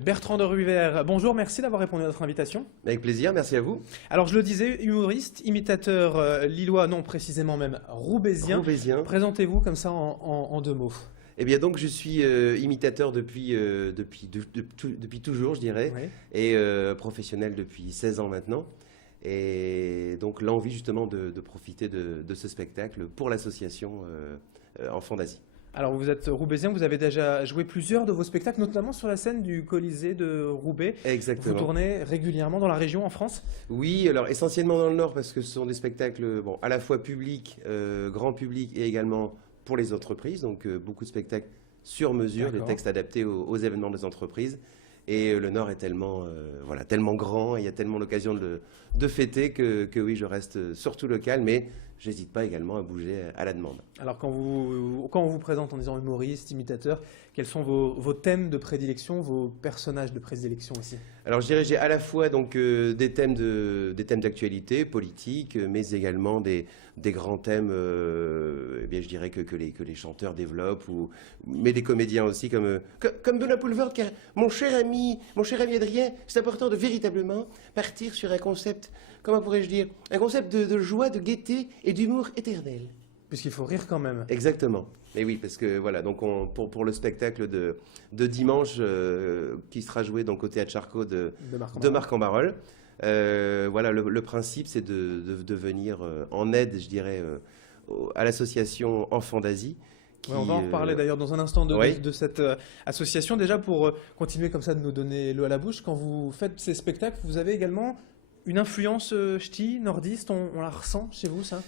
Bertrand de Ruivert, bonjour, merci d'avoir répondu à notre invitation. Avec plaisir, merci à vous. Alors je le disais, humoriste, imitateur lillois, non précisément même roubaisien. Roubaisien. Présentez-vous comme ça en deux mots. Eh bien donc je suis imitateur depuis toujours, je dirais, Oui. et professionnel depuis 16 ans maintenant. Et donc l'envie justement de profiter de ce spectacle pour l'association Enfants d'Asie. Alors vous êtes roubaisien, vous avez déjà joué plusieurs de vos spectacles, notamment sur la scène du Colisée de Roubaix. Vous Exactement. tournez régulièrement dans la région en France? Oui, alors essentiellement dans le Nord parce que ce sont des spectacles à la fois publics, grand public et également pour les entreprises. Donc beaucoup de spectacles sur mesure, des D'accord. textes adaptés aux événements des entreprises. Et le Nord est tellement, tellement grand, et il y a tellement l'occasion de fêter que oui, je reste surtout local, mais j'hésite pas également à bouger à la demande. Alors quand on vous présente en disant humoriste, imitateur, quels sont vos thèmes de prédilection, vos personnages de prédilection aussi? Alors je dirais j'ai à la fois donc des thèmes d'actualité politique, mais également des grands thèmes, eh bien je dirais que les chanteurs développent mais des comédiens aussi comme Benoît Poelvoorde, car mon cher ami Adrien, c'est important de véritablement partir sur un concept, comment pourrais-je dire, un concept de joie, de gaieté et d'humour éternel. Puisqu'il faut rire quand même. Exactement. Et oui, parce que voilà, donc pour le spectacle de dimanche qui sera joué donc au Théâtre Charcot de Marc en Barœul, voilà, le principe c'est de venir en aide, je dirais, à l'association Enfants d'Asie. Ouais, on va en reparler d'ailleurs dans un instant Oui. de cette association. Déjà pour continuer comme ça de nous donner l'eau à la bouche, quand vous faites ces spectacles, vous avez également une influence ch'ti, nordiste, on la ressent chez vous ça?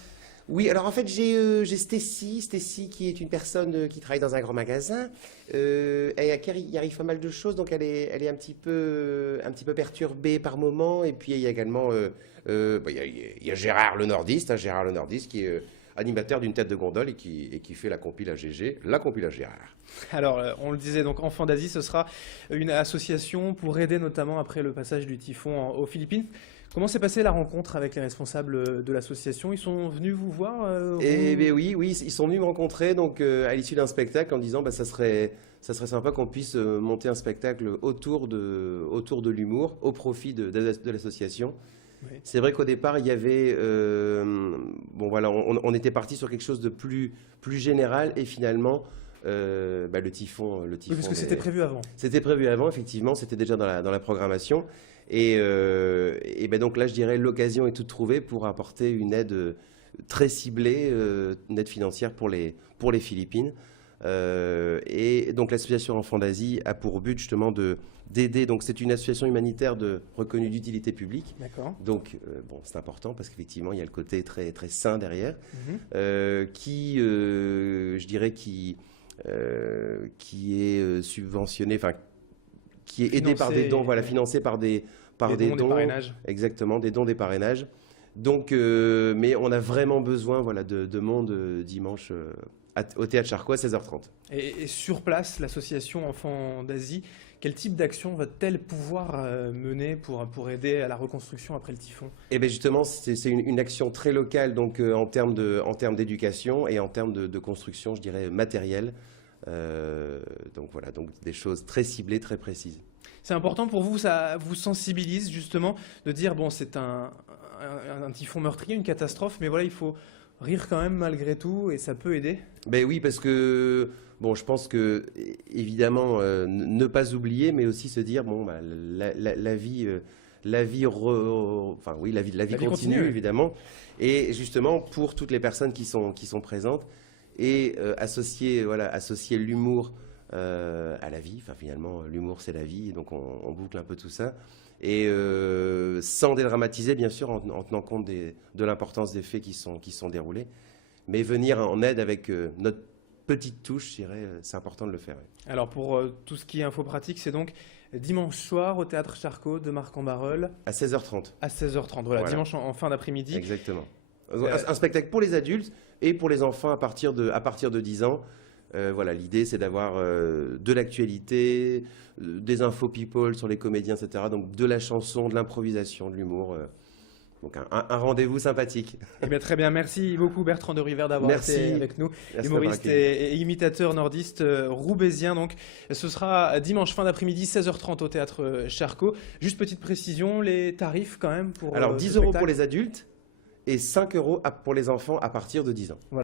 Oui, alors en fait, j'ai Stécie qui est une personne qui travaille dans un grand magasin, et à qui il arrive pas mal de choses, donc elle est un petit peu perturbée par moment, et puis il y a également, il y a Gérard le Nordiste, hein, Gérard le Nordiste qui est animateur d'une tête de gondole et qui fait la compile à GG, la compile à Gérard. Alors, on le disait, donc Enfants d'Asie, ce sera une association pour aider notamment après le passage du typhon aux Philippines. Comment s'est passée la rencontre avec les responsables de l'association? Ils sont venus vous voir Eh bien oui, ils sont venus me rencontrer donc à l'issue d'un spectacle en disant ça serait sympa qu'on puisse monter un spectacle autour de l'humour au profit de l'association. Oui. C'est vrai qu'au départ il y avait on était parti sur quelque chose de plus général et finalement le typhon Oui, parce que c'était prévu avant. c'était prévu avant, effectivement, c'était déjà dans la programmation. Et ben donc là, je dirais, l'occasion est toute trouvée pour apporter une aide très ciblée, une aide financière pour les Philippines. Et donc l'association Enfants d'Asie a pour but justement d'aider. Donc c'est une association humanitaire reconnue d'utilité publique. D'accord. Donc c'est important parce qu'effectivement il y a le côté très très sain derrière, Mhm. je dirais qui est subventionné, enfin qui est aidé par des dons, voilà, financé par des Des dons, des parrainages. exactement, des dons, des parrainages. Donc, mais on a vraiment besoin, voilà, de monde dimanche au Théâtre Charcot à 16h30. Et sur place, l'association Enfants d'Asie, quel type d'action va-t-elle pouvoir mener pour aider à la reconstruction après le typhon? Et bien justement, c'est une action très locale, donc en termes d'éducation et en termes de construction, je dirais, matérielle. Donc voilà, donc des choses très ciblées, très précises. C'est important pour vous, ça vous sensibilise justement de dire, bon, c'est un typhon meurtrier, une catastrophe, mais voilà, il faut rire quand même malgré tout et ça peut aider. Ben oui, parce que je pense que évidemment ne pas oublier, mais aussi se dire la vie, enfin oui, la vie continue oui. évidemment, et justement pour toutes les personnes qui sont présentes et associer l'humour à la vie. Enfin finalement, l'humour c'est la vie, et donc on boucle un peu tout ça. Et sans dédramatiser, bien sûr, en tenant compte de l'importance des faits qui sont déroulés. Mais venir en aide avec notre petite touche, je dirais, c'est important de le faire. Oui. Alors pour tout ce qui est info pratique, c'est donc dimanche soir au Théâtre Charcot de Marc-en-Barœul À 16h30. à 16h30. Voilà, Voilà. dimanche en fin d'après-midi. Exactement. Un spectacle pour les adultes et pour les enfants à partir de 10 ans. Voilà, l'idée c'est d'avoir de l'actualité, des infos people sur les comédiens, etc. Donc de la chanson, de l'improvisation, de l'humour. Donc un rendez-vous sympathique. Eh bien, très bien, merci beaucoup Bertrand de Rivière d'avoir été avec nous, Merci humoriste d'avoir accueilli. et imitateur nordiste roubaisien. Donc, ce sera dimanche fin d'après-midi, 16h30 au théâtre Charcot. Juste petite précision, les tarifs quand même pour Alors ce 10 € pour spectacle. les adultes et 5 € pour les enfants à partir de 10 ans. Voilà.